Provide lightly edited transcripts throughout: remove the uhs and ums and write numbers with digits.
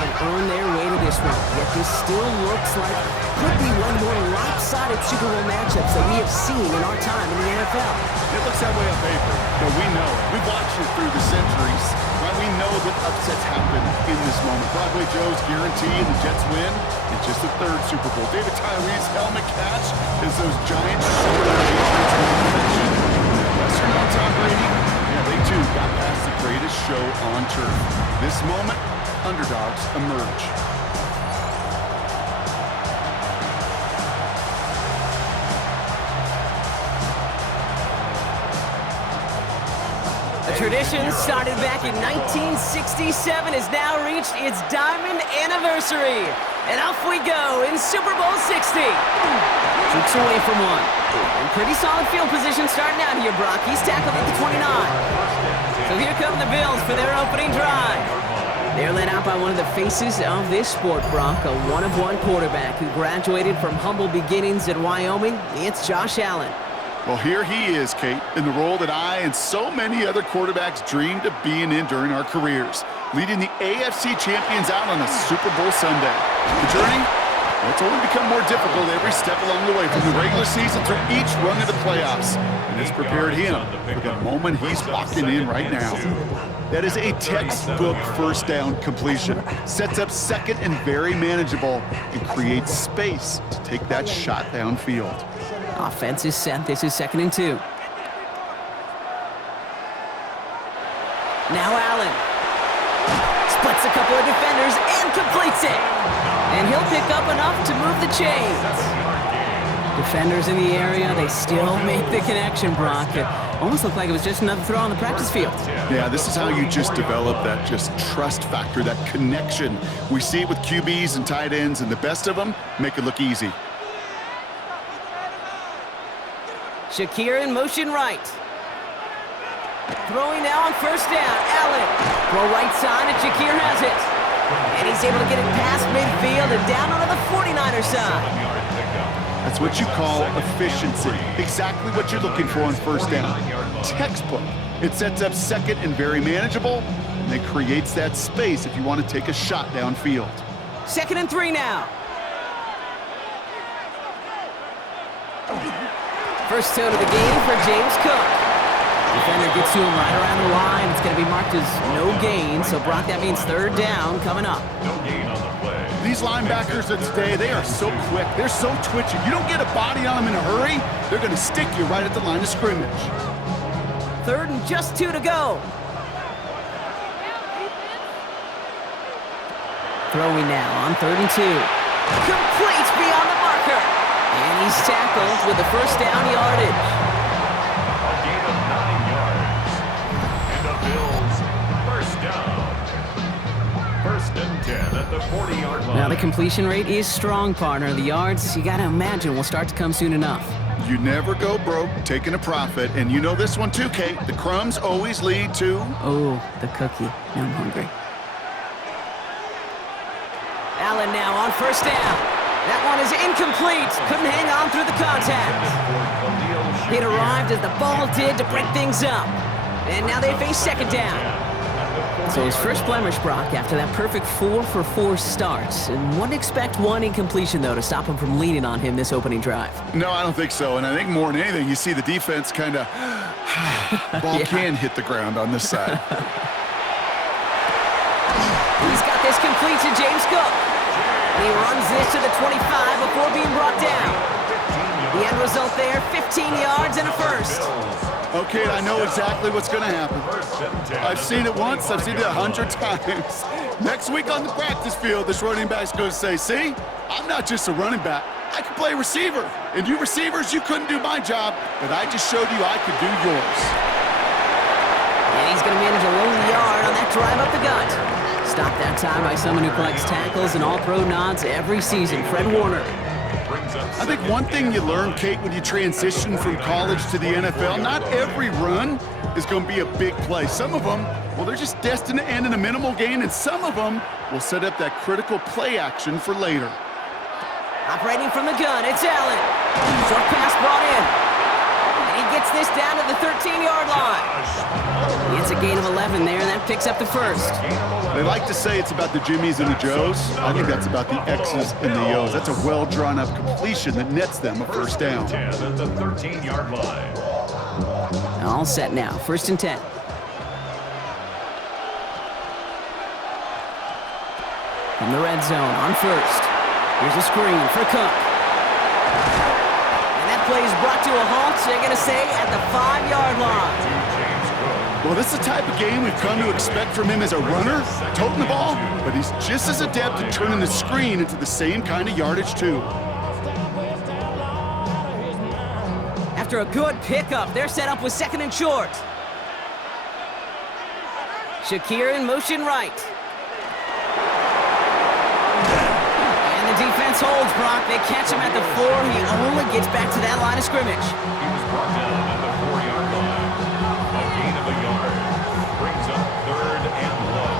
and earn their way to this one. Yet this still looks like could be one of the more lopsided Super Bowl matchups that we have seen in our time in the NFL. It looks that way on paper, but we know it. We've watched it through the centuries. Right? We know that upsets happen in this moment. Broadway Joe's guarantee and the Jets win. It's just the third Super Bowl. David Tyree's helmet catch is those Giants showing the Patriots in perfection. Western on Tom Brady, yeah, they too got past the greatest show on turf. This moment, underdogs emerge. A tradition started back in 1967 has now reached its diamond anniversary. And off we go in Super Bowl 60. Shoots away from one. And pretty solid field position starting out here, Brock. He's tackled at the 29. So here come the Bills for their opening drive. They're led out by one of the faces of this sport, Brock, a one-of-one quarterback who graduated from humble beginnings in Wyoming. It's Josh Allen. Well, here he is, Kate, in the role that I and so many other quarterbacks dreamed of being in during our careers, leading the AFC champions out on a Super Bowl Sunday. The journey, well, it's only become more difficult every step along the way, from the regular season through each run of the playoffs. And it's prepared him for the moment he's walking in right now. That is a textbook first down completion. Sets up second and very manageable and creates space to take that shot downfield. Offense is set. This is 2nd and 2. Now Allen. Splits a couple of defenders and completes it. And he'll pick up enough to move the chains. Defenders in the area, they still make the connection, Brock. It almost looked like it was just another throw on the practice field. Yeah, this is how you just develop that just trust factor, that connection. We see it with QBs and tight ends, and the best of them make it look easy. Shakir in motion right. Throwing now on first down. Allen. Throw right side, and Shakir has it. And he's able to get it past midfield and down onto the 49er side. That's what you call efficiency. Exactly what you're looking for on first down. Textbook. It sets up second and very manageable, and it creates that space if you want to take a shot downfield. 2nd and 3 now. First toe to the game for James Cook. Defender gets to him right around the line. It's going to be marked as no gain. So, Brock, that means 3rd down coming up. No gain on the play. These linebackers of today, they are so quick. They're so twitchy. You don't get a body on them in a hurry, they're going to stick you right at the line of scrimmage. 3rd and just 2 to go. Throwing now on 3rd and 2. Complete beyond the marker. And he's tackled with the first down yardage. A gain of 9 yards. And the Bills, first down. 1st and 10 at the 40-yard line. Now the completion rate is strong, partner. The yards, you got to imagine, will start to come soon enough. You never go broke taking a profit, and you know this one too, Kate. The crumbs always lead to... Oh, the cookie. Now I'm hungry. Allen now on first down. That one is incomplete. Couldn't hang on through the contact. It arrived as the ball did to break things up. And now they face 2nd down. So his first blemish, Brock, after that perfect 4-for-4 start. And wouldn't expect one incompletion, though, to stop him from leaning on him this opening drive. No, I don't think so. And I think more than anything, you see the defense kind of... ball can hit the ground on this side. He's got this complete to James Cook. He runs this to the 25 before being brought down. The end result there, 15 yards and a first. Okay, I know exactly what's going to happen. I've seen it once, I've seen it 100 times. Next week on the practice field, this running back's going to say, see, I'm not just a running back. I can play receiver. And you receivers, you couldn't do my job, but I just showed you I could do yours. And he's going to manage a lone yard on that drive up the gut. Stopped that time by someone who collects tackles and all-pro nods every season, Fred Warner. I think one thing you learn, Kate, when you transition from college to the NFL, not every run is going to be a big play. Some of them, well, they're just destined to end in a minimal gain, and some of them will set up that critical play action for later. Operating from the gun, it's Allen. Short pass brought in. And he gets gets this down to the 13-yard line. It's a gain of 11 there, and that picks up the first. They like to say it's about the Jimmies and the Joes. I think that's about the X's and the O's. That's a well-drawn-up completion that nets them a first down. 10 at the 13-yard line. All set now, 1st and 10. From the red zone on 1st. Here's a screen for Cook. And that play is brought to a halt, they're going to say, at the 5-yard line. Well, this is the type of game we've come to expect from him as a runner, toting the ball, but he's just as adept at turning the screen into the same kind of yardage, too. After a good pickup, they're set up with 2nd and short. Shakir in motion right. And the defense holds, Brock. They catch him at the 4. He only gets back to that line of scrimmage. He was brought down at the 4-yard line. A gain of a yard. Brings up 3rd and long.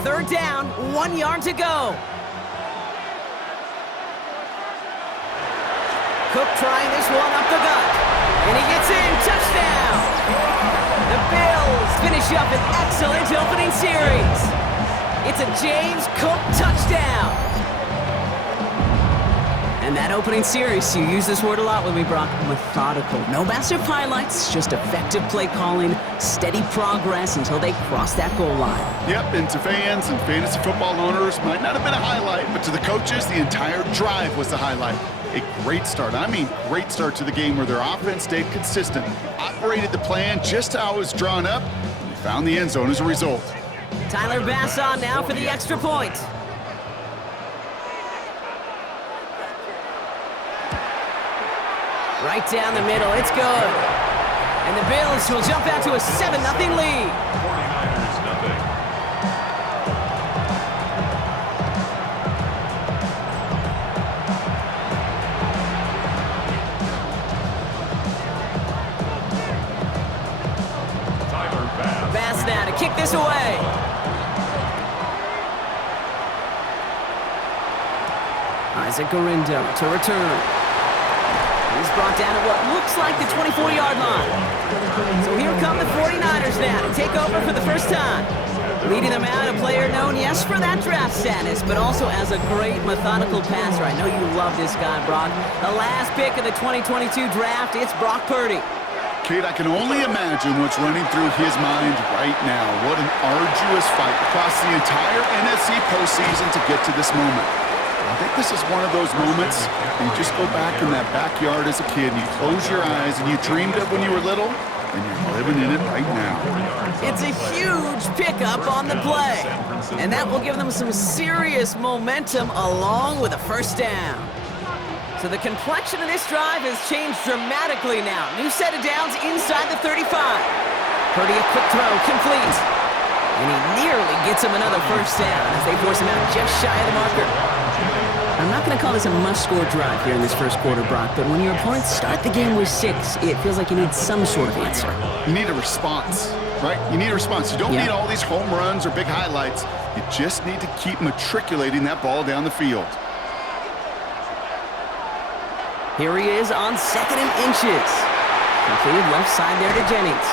3rd down, 1 yard to go. Cook trying this one up the gut. And he gets in, touchdown! The Bills finish up an excellent opening series. It's a James Cook touchdown. And that opening series, you use this word a lot with me, Brock, methodical. No massive highlights, just effective play calling, steady progress until they cross that goal line. Yep, and to fans and fantasy football owners, might not have been a highlight, but to the coaches, the entire drive was the highlight. A great start. I mean, great start to the game where their offense stayed consistent, operated the plan just how it was drawn up, and found the end zone as a result. Tyler Bass on now for the extra point. Right down the middle, it's good. And the Bills will jump out to a 7-0 lead. 49ers, nothing. Bass now to kick this away. Isaac Garindo to return. He's brought down at what looks like the 24-yard line. So here come the 49ers now to take over for the first time. Leading them out, a player known, yes, for that draft status, but also as a great methodical passer. I know you love this guy, Brock. The last pick of the 2022 draft, it's Brock Purdy. Kate, I can only imagine what's running through his mind right now. What an arduous fight across the entire NFC postseason to get to this moment. I think this is one of those moments where you just go back in that backyard as a kid, and you close your eyes, and you dreamed of when you were little, and you're living in it right now. It's a huge pickup on the play, and that will give them some serious momentum along with a first down. So the complexion of this drive has changed dramatically now. New set of downs inside the 35. Purdy, a quick throw, complete. And he nearly gets him another first down as they force him out just shy of the marker. I'm not going to call this a must-score drive here in this first quarter, Brock, but when your opponents start the game with 6, it feels like you need some sort of answer. You need a response, right? You need a response. You don't need all these home runs or big highlights. You just need to keep matriculating that ball down the field. Here he is on 2nd and inches. Completed left side there to Jennings.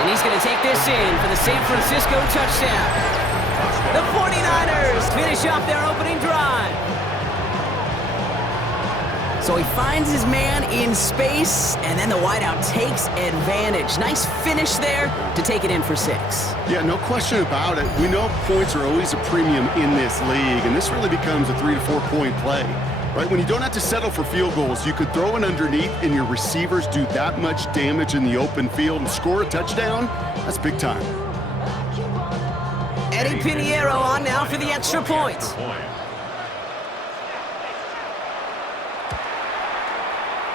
And he's going to take this in for the San Francisco touchdown. The 49ers finish off their opening drive. So he finds his man in space, and then the wideout takes advantage. Nice finish there to take it in for 6. Yeah, no question about it. We know points are always a premium in this league, and this really becomes a 3 to 4 point play. Right, when you don't have to settle for field goals, you could throw it underneath and your receivers do that much damage in the open field and score a touchdown. That's big time. Eddie Pinheiro on now for the extra point.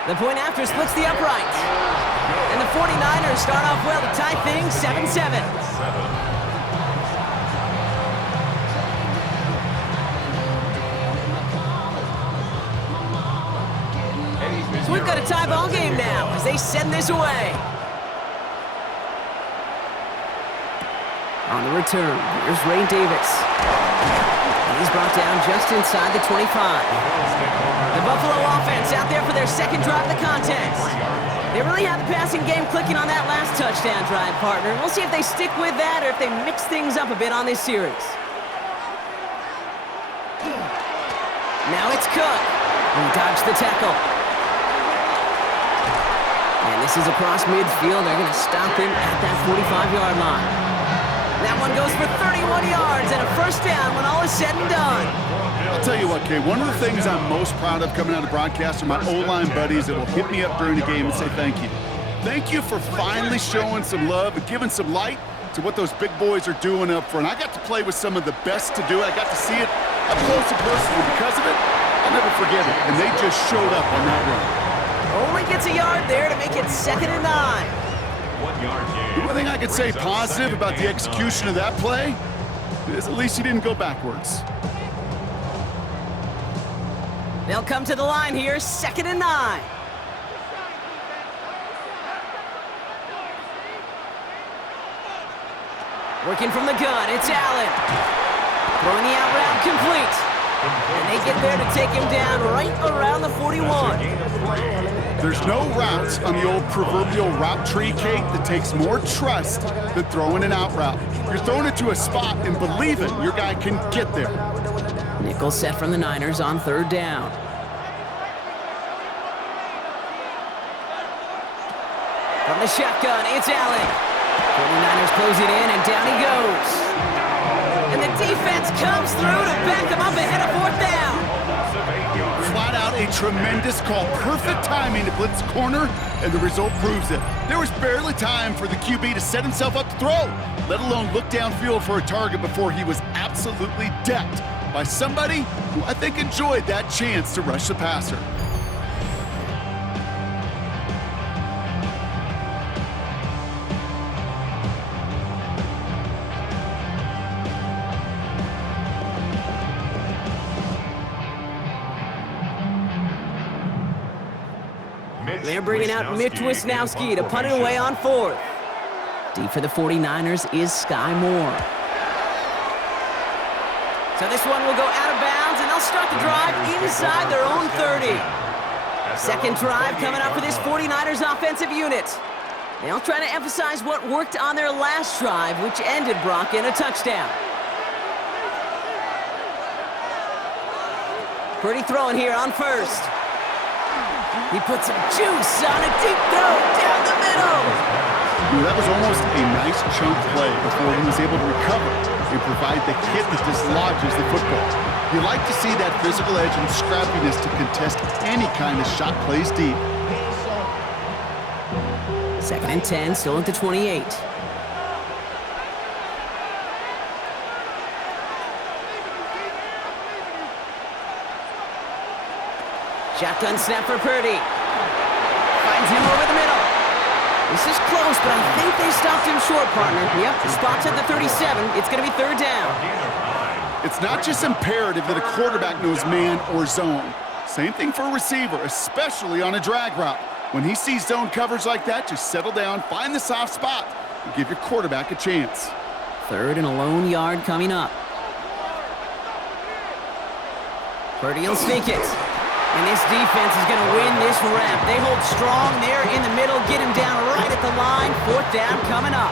The point after splits the upright. And the 49ers start off well to tie things 7-7. So we've got a tie ball game now as they send this away. On the return, here's Ray Davis. He's brought down just inside the 25. The Buffalo offense out there for their second drive of the contest. They really have the passing game clicking on that last touchdown drive, partner. We'll see if they stick with that or if they mix things up a bit on this series. Now it's Cook. He dodged the tackle. And this is across midfield. They're going to stop him at that 45-yard line. That one goes for 31 yards and a first down when all is said and done. I'll tell you what, Kay, one of the things I'm most proud of coming out of broadcast are my O-line buddies that will hit me up during the game and say thank you. Thank you for finally showing some love and giving some light to what those big boys are doing up front. I got to play with some of the best to do it. I got to see it up close and personal. Because of it, I'll never forget it. And they just showed up on that run. Only gets a yard there to make it 2nd and 9. 1 yard gain. The one thing I could say positive about the execution of that play is at least he didn't go backwards. They'll come to the line here, 2nd and 9. Working from the gun, it's Allen. Throwing the out route complete. And they get there to take him down right around the 41. There's no routes on the old proverbial route tree, Kate, that takes more trust than throwing an out route. You're throwing it to a spot and believing your guy can get there. Nickel set from the Niners on 3rd down. From the shotgun, it's Allen. 49ers closing in, and down he goes. And the defense comes through to back him up ahead of 4th down. Flat out a tremendous call. Perfect timing to blitz corner, and the result proves it. There was barely time for the QB to set himself up to throw, let alone look downfield for a target before he was absolutely decked by somebody who I think enjoyed that chance to rush the passer. They're bringing out Mitch Wisnowski to punt it away on 4th. Deep for the 49ers is Sky Moore. So this one will go out of bounds, and they'll start the drive inside their own 30. Second drive coming up for this 49ers offensive unit. They'll try to emphasize what worked on their last drive, which ended, Brock, in a touchdown. Pretty throwing here on 1st. He put some juice on a deep throw down the middle. That was almost a nice chunk play before he was able to recover and provide the hit that dislodges the football. You like to see that physical edge and scrappiness to contest any kind of shot plays deep. 2nd and 10, still at the 28. Shotgun snap for Purdy. Finds him over the middle. This is close, but I think they stopped him short, partner. Yep, the spot's at the 37. It's going to be 3rd down. It's not just imperative that a quarterback knows man or zone. Same thing for a receiver, especially on a drag route. When he sees zone coverage like that, just settle down, find the soft spot, and give your quarterback a chance. 3rd and a lone yard coming up. Purdy will sneak it. And this defense is going to win this rep. They hold strong there in the middle, get him down right at the line. 4th down coming up.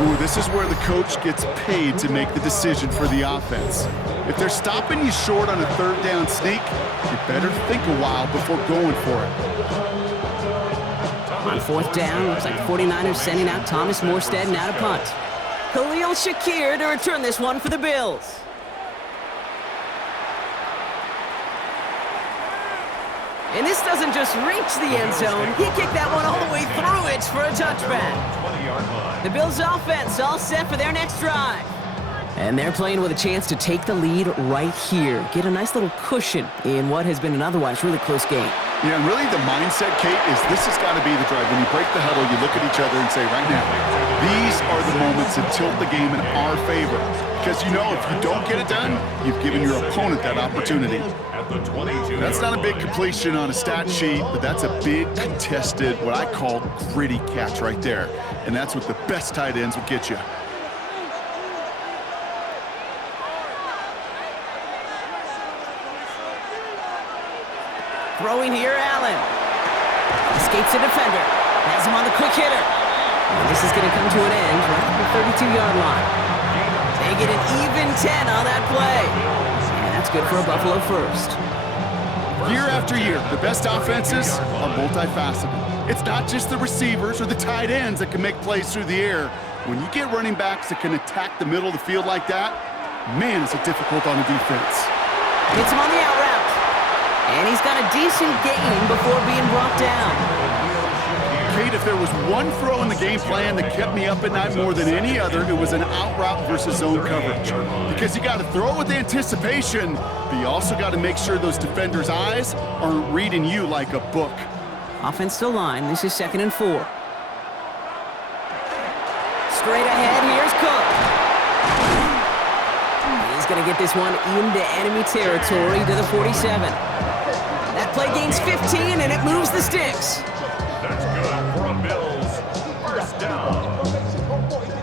Ooh, this is where the coach gets paid to make the decision for the offense. If they're stopping you short on a 3rd down sneak, you better think a while before going for it. On 4th down, looks like the 49ers sending out Thomas Morstead now to punt. Khalil Shakir to return this one for the Bills. And this doesn't just reach the end zone. He kicked that one all the way through it for a touchback. The Bills' offense all set for their next drive. And they're playing with a chance to take the lead right here. Get a nice little cushion in what has been an otherwise really close game. Yeah, and really the mindset, Kate, is this has got to be the drive. When you break the huddle, you look at each other and say, right now, these are the moments that tilt the game in our favor. Because you know if you don't get it done, you've given your opponent that opportunity. That's not a big completion on a stat sheet, but that's a big contested, what I call gritty catch right there. And that's what the best tight ends will get you. Throwing here, Allen. Escapes the defender. Has him on the quick hitter. And this is going to come to an end right at the 32-yard line. They get an even 10 on that play. And that's good for a Buffalo first. Year after year, the best offenses are multifaceted. It's not just the receivers or the tight ends that can make plays through the air. When you get running backs that can attack the middle of the field like that, man, is it difficult on the defense. Hits him on the out route. And he's got a decent gain before being brought down. Kate, if there was one throw in the game plan that kept me up at night more than any other, it was an out route versus zone coverage. Because you got to throw it with anticipation, but you also got to make sure those defenders' eyes aren't reading you like a book. Offense to line. This is 2nd and 4. Straight ahead, here's Cook. He's going to get this one into enemy territory to the 47. That play gains 15, and it moves the sticks. That's good for a Bills first down.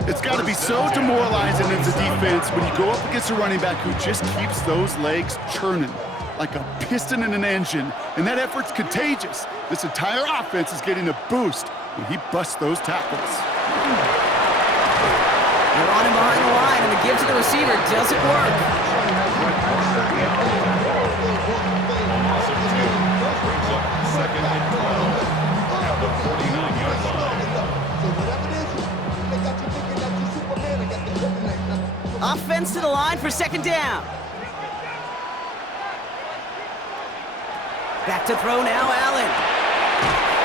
It's got to be so demoralizing as a defense when you go up against a running back who just keeps those legs churning like a piston in an engine, and that effort's contagious. This entire offense is getting a boost when he busts those tackles. They're on him behind the line, and the give to the receiver doesn't work. Second and 12 at the 49-yard line. Offense to the line for 2nd down. Back to throw now, Allen.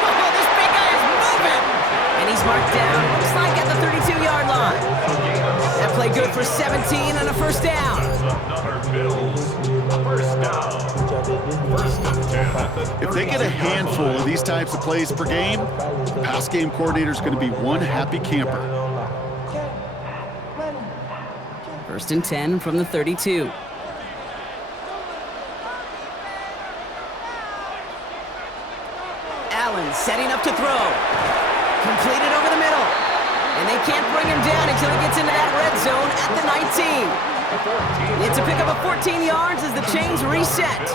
Oh, this big guy is moving! And he's marked down, looks like at the 32-yard line. That play good for 17 and a first down. Another Bills first down. First and 10 at the 30. If they get a handful of these types of plays per game, the pass game coordinator is going to be one happy camper. 1st and 10 from the 32. Allen setting up to throw. Completed over the middle. And they can't bring him down until he gets into that red zone at the 19. It's a pickup of 14 yards as the chains reset.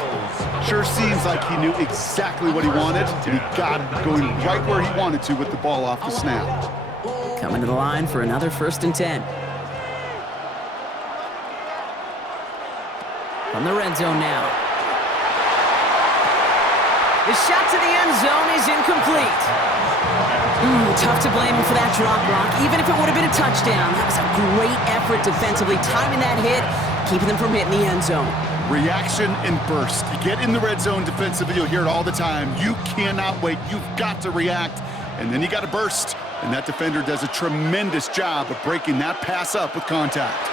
Sure seems like he knew exactly what he wanted, and he got it going right where he wanted to with the ball off the snap. Coming to the line for another 1st and 10. From the red zone now. The shot to the end zone is incomplete. Tough to blame him for that drop, Brock, even if it would have been a touchdown. That was a great effort defensively, timing that hit, keeping them from hitting the end zone. Reaction and burst. You get in the red zone defensively, you'll hear it all the time. You cannot wait. You've got to react, and then you got to burst. And that defender does a tremendous job of breaking that pass up with contact.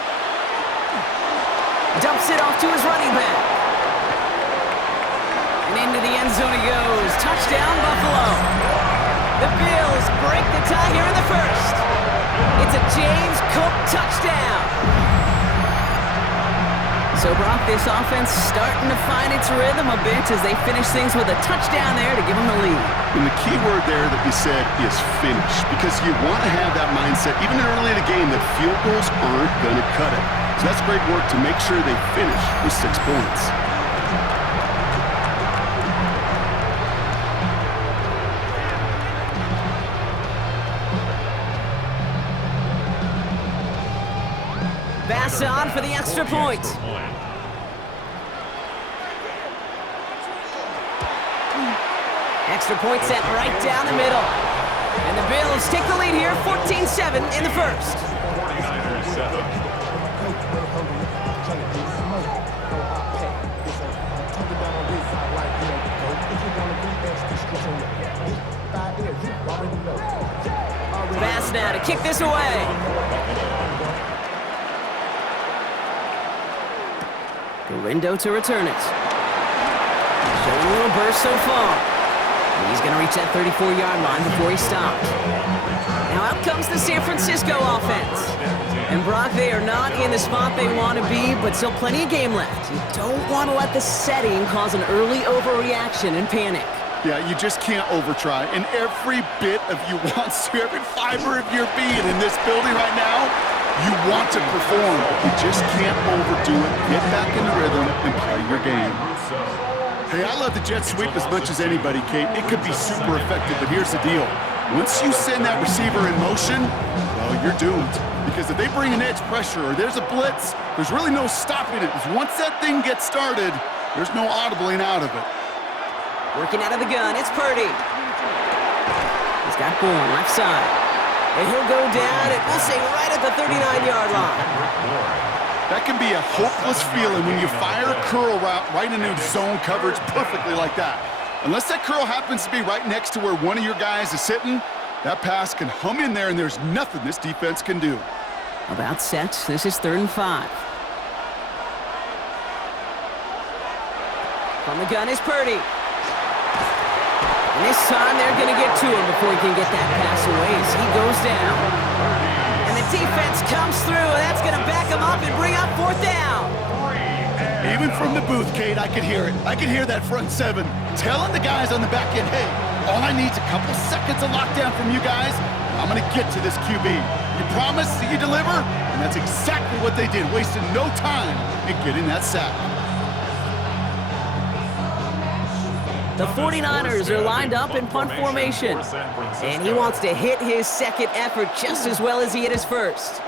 Dumps it off to his running back. And into the end zone he goes. Touchdown, Buffalo. The Bills break the tie here in the first. It's a James Cook touchdown. So, Brock, this offense starting to find its rhythm a bit as they finish things with a touchdown there to give them the lead. And the key word there that you said is finish, because you want to have that mindset, even early in the game, that field goals aren't going to cut it. So that's great work to make sure they finish with 6 points. Bass on for the extra point. Extra point set right down the middle. And the Bills take the lead here, 14-7 in the first. 49ers 7. Bass now to kick this away. Gorindo to return it. Showing a little burst so far. He's going to reach that 34-yard line before he stopped. Now out comes the San Francisco offense. And Brock, they are not in the spot they want to be, but still plenty of game left. You don't want to let the setting cause an early overreaction and panic. Yeah, you just can't overtry. And every bit of you wants to, every fiber of your being in this building right now, you want to perform. You just can't overdo it. Get back in the rhythm and play your game. Hey, I love the jet sweep as much as anybody, Kate. It could be super effective, but here's the deal. Once you send that receiver in motion, well, you're doomed. Because if they bring an edge pressure or there's a blitz, there's really no stopping it. Because once that thing gets started, there's no audibling out of it. Working out of the gun, it's Purdy. He's got Bourne, left side. And he'll go down, and we'll say right at the 39-yard line. That can be a hopeless feeling when you fire a curl route right into zone coverage perfectly like that. Unless that curl happens to be right next to where one of your guys is sitting, that pass can hum in there, and there's nothing this defense can do. About set. This is 3rd and 5. From the gun is Purdy. And this time they're going to get to him before he can get that pass away as he goes down. And the defense comes through, and that's going to back him up and bring up 4th down. Even from the booth, Kate, I could hear it. I could hear that front 7 telling the guys on the back end, hey, all I need is a couple seconds of lockdown from you guys, and I'm going to get to this QB. You promise that you deliver? And that's exactly what they did, wasting no time in getting that sack. The 49ers are lined up in punt formation, and he wants to hit his second effort just as well as he hit his first.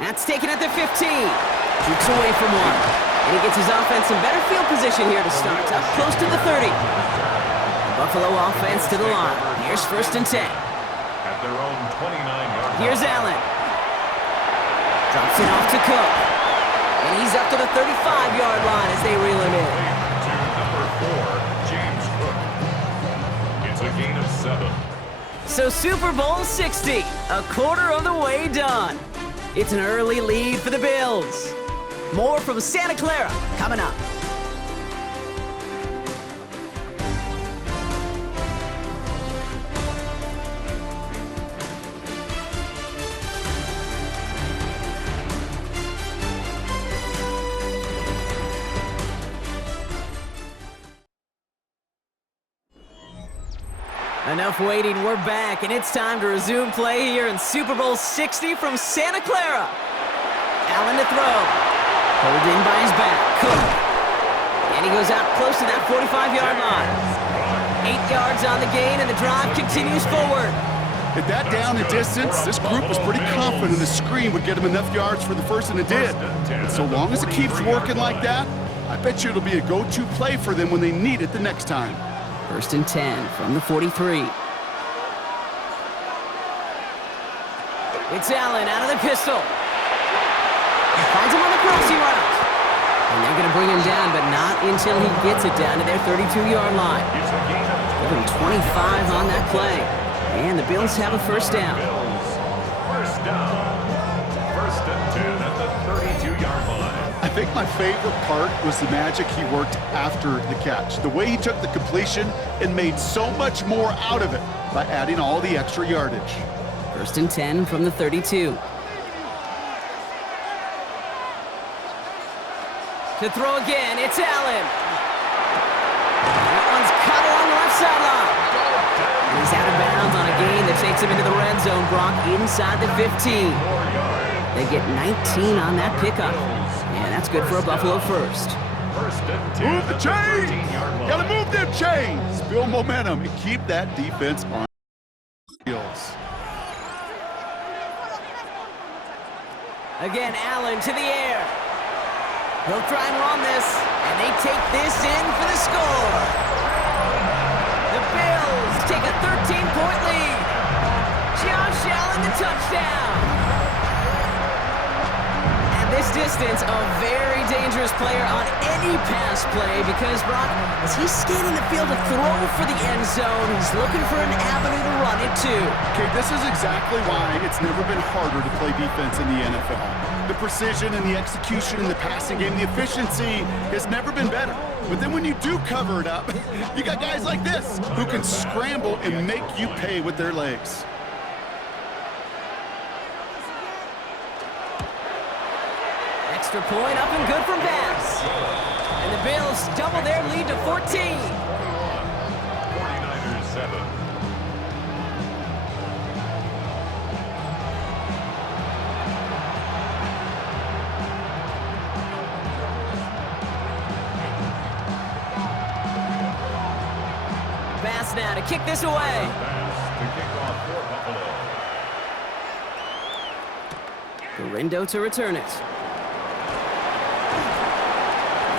That's taken at the 15. Jukes away from one. And he gets his offense in better field position here to start. Up close to the 30. The Buffalo offense to the line. Here's 1st and 10. At their own 29-yard line. Here's Allen. Drops it off to Cook. And he's up to the 35-yard line as they reel him in. To number 4, James Cook. It's a gain of 7. So Super Bowl 60, a quarter of the way done. It's an early lead for the Bills. More from Santa Clara coming up. Enough waiting, we're back, and it's time to resume play here in Super Bowl 60 from Santa Clara. Allen to throw. Holding by his back. Cook. And he goes out close to that 45-yard line. 8 yards on the gain, and the drive continues forward. At that down and distance, this group was pretty confident the screen would get him enough yards for the first, and it did. And so long as it keeps working like that, I bet you it'll be a go-to play for them when they need it the next time. 1st and 10 from the 43. It's Allen out of the pistol. Finds him on the crossing route. And they're going to bring him down, but not until he gets it down to their 32-yard line. Give him 25 on that play. And the Bills have a 1st down. First down. 1st and 10 at the 32-yard line. I think my favorite part was the magic he worked after the catch. The way he took the completion and made so much more out of it by adding all the extra yardage. 1st and 10 from the 32. To throw again, it's Allen. That one's cut along the left sideline. And he's out of bounds on a gain that takes him into the red zone, Brock, inside the 15. They get 19 on that pickup. And that's good for a Buffalo 1st. Move the chains! Gotta move them chains! Build momentum and keep that defense on heels. Again, Allen to the air. He'll try and run this, and they take this in for the score. The Bills take a 13-point lead. Josh Allen, the touchdown. At this distance, a very dangerous player on any pass play because, Brock, as he's scanning the field to throw for the end zone, he's looking for an avenue to run it to. Okay, this is exactly why it's never been harder to play defense in the NFL. The precision and the execution in the passing game, the efficiency has never been better. But then when you do cover it up, you got guys like this who can scramble and make you pay with their legs. Extra point up and good from Bass. And the Bills double their lead to 14. 49ers 7. pass now to kick this away. Pass to kick off for Buffalo. Garindo to return it.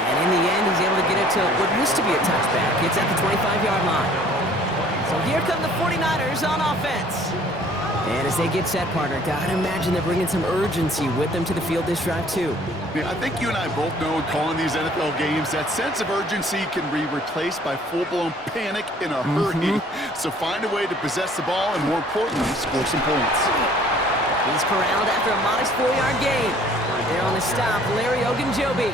And in the end, he's able to get it to what used to be a touchback. It's at the 25-yard line. So here come the 49ers on offense. And as they get set, partner, gotta imagine they're bringing some urgency with them to the field this drive, too. Yeah, I think you and I both know in calling these NFL games, that sense of urgency can be replaced by full-blown panic in a hurry. So find a way to possess the ball and, more importantly, score some points. He's corralled after a modest 4-yard gain. There on the stop, Larry Ogunjobi.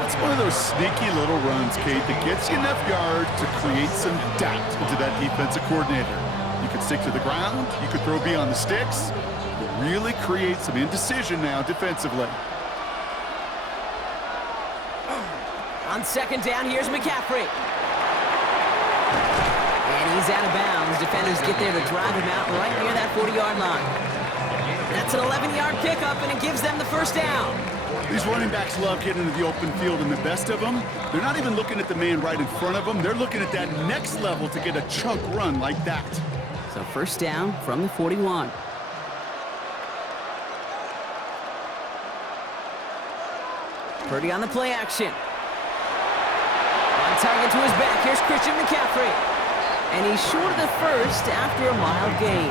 That's one of those sneaky little runs, Kate, that gets you enough yards to create some doubt into that defensive coordinator. You could stick to the ground, you could throw beyond the sticks. You really create some indecision now defensively. On second down, here's McCaffrey. And he's out of bounds. Defenders get there to drive him out right near that 40-yard line. That's an 11-yard pickup, and it gives them the first down. These running backs love getting into the open field, and the best of them, they're not even looking at the man right in front of them. They're looking at that next level to get a chunk run like that. So first down from the 41. Purdy on the play action. On target to his back. Here's Christian McCaffrey. And he's short of the first after a mild gain.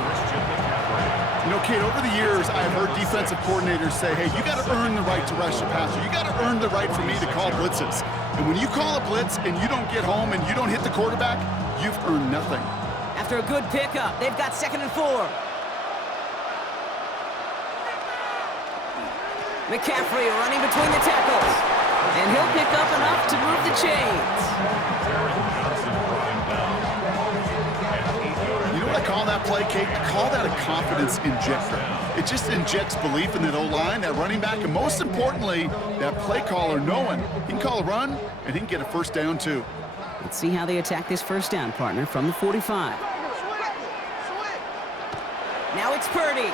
You know, Kate, over the years, I've heard defensive coordinators say, hey, you got to earn the right to rush the passer. You got to earn the right for me to call blitzes. And when you call a blitz and you don't get home and you don't hit the quarterback, you've earned nothing. After a good pickup, they've got 2nd and 4. McCaffrey running between the tackles. And he'll pick up enough to move the chains. You know what I call that play, Kate? I call that a confidence injector. It just injects belief in that O-line, that running back, and most importantly, that play caller knowing he can call a run and he can get a first down too. Let's see how they attack this first down, partner, from the 45. Now it's Purdy.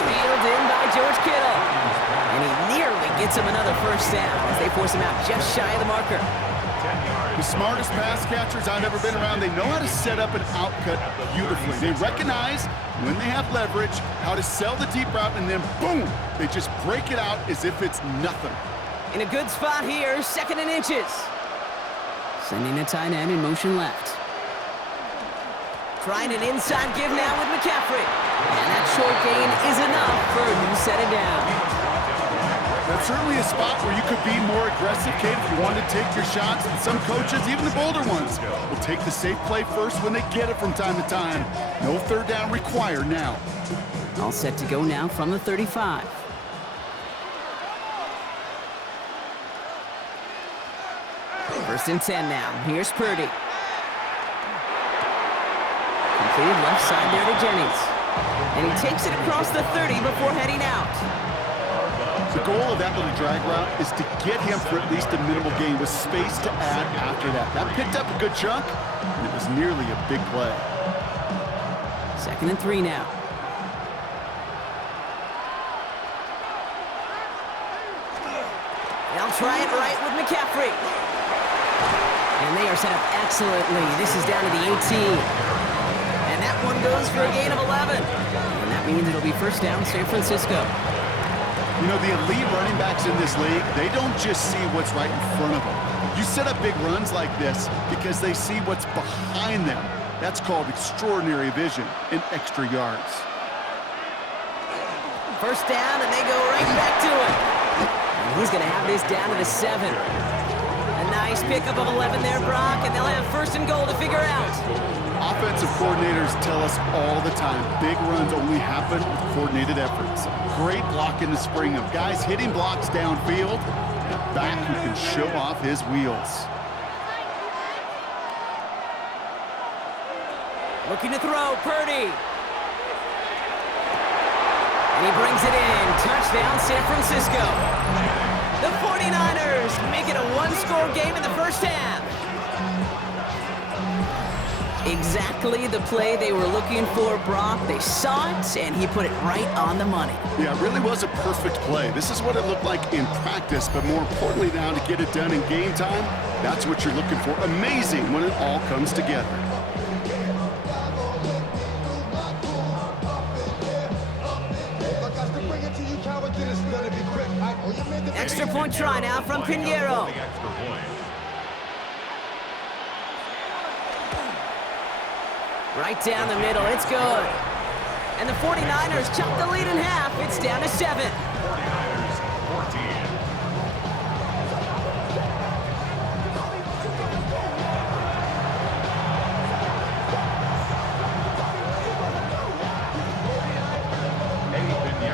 Reeled in by George Kittle. And he nearly gets him another first down as they force him out just shy of the marker. The smartest pass catchers I've ever been around, they know how to set up an outcut beautifully. They recognize when they have leverage, how to sell the deep route, and then boom, they just break it out as if it's nothing. In a good spot here, 2nd and inches. Sending the tight end in motion left. Trying an inside give now with McCaffrey. And that short gain is enough for a new set of down. That's certainly a spot where you could be more aggressive, Kate, if you want to take your shots. And some coaches, even the bolder ones, will take the safe play first when they get it from time to time. No third down required now. All set to go now from the 35. First and 10 now. Here's Purdy. Completed left side there to Jennings. And he takes it across the 30 before heading out. The goal of that little drag route is to get him for at least a minimal gain with space to add after that. That picked up a good chunk, and it was nearly a big play. 2nd and 3 now. They'll try it right with McCaffrey. And they are set up excellently. This is down to the 18. And that one goes for a gain of 11. And that means it'll be first down San Francisco. You know, the elite running backs in this league, they don't just see what's right in front of them. You set up big runs like this because they see what's behind them. That's called extraordinary vision and extra yards. First down, and they go right back to it. And he's going to have this down to the 7. A nice pickup of 11 there, Brock, and they'll have 1st and goal to figure out. Offensive coordinators tell us all the time, big runs only happen with coordinated efforts. Great block in the spring of guys hitting blocks downfield, and a back who can show off his wheels. Looking to throw, Purdy. And he brings it in. Touchdown, San Francisco. The 49ers make it a one-score game in the first half. Exactly the play they were looking for, Brock. They saw it, and he put it right on the money. Yeah, it really was a perfect play. This is what it looked like in practice, but more importantly now to get it done in game time, That's what you're looking for. Amazing when it all comes together. Extra point try now from Pinheiro. Right down the middle, it's good. And the 49ers chop the lead in half. It's down to 7. 49ers 14.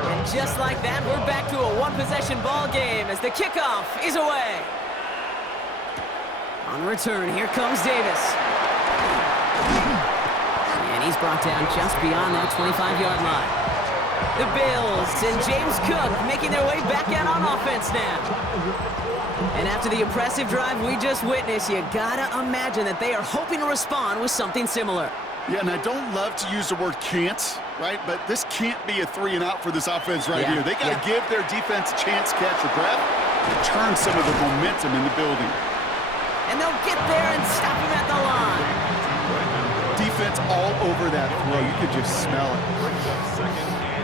And just like that, we're back to a one-possession ball game as the kickoff is away. On return, here comes Davis. And he's brought down just beyond that 25-yard line. The Bills and James Cook making their way back out on offense now. And after the impressive drive we just witnessed, you gotta imagine that they are hoping to respond with something similar. Yeah, and I don't love to use the word can't, right? But this can't be a 3-and-out for this offense right here. They got to give their defense a chance to catch their breath and turn some of the momentum in the building. And they'll get there and stop him at the line. Defense all over that throw. You could just smell it.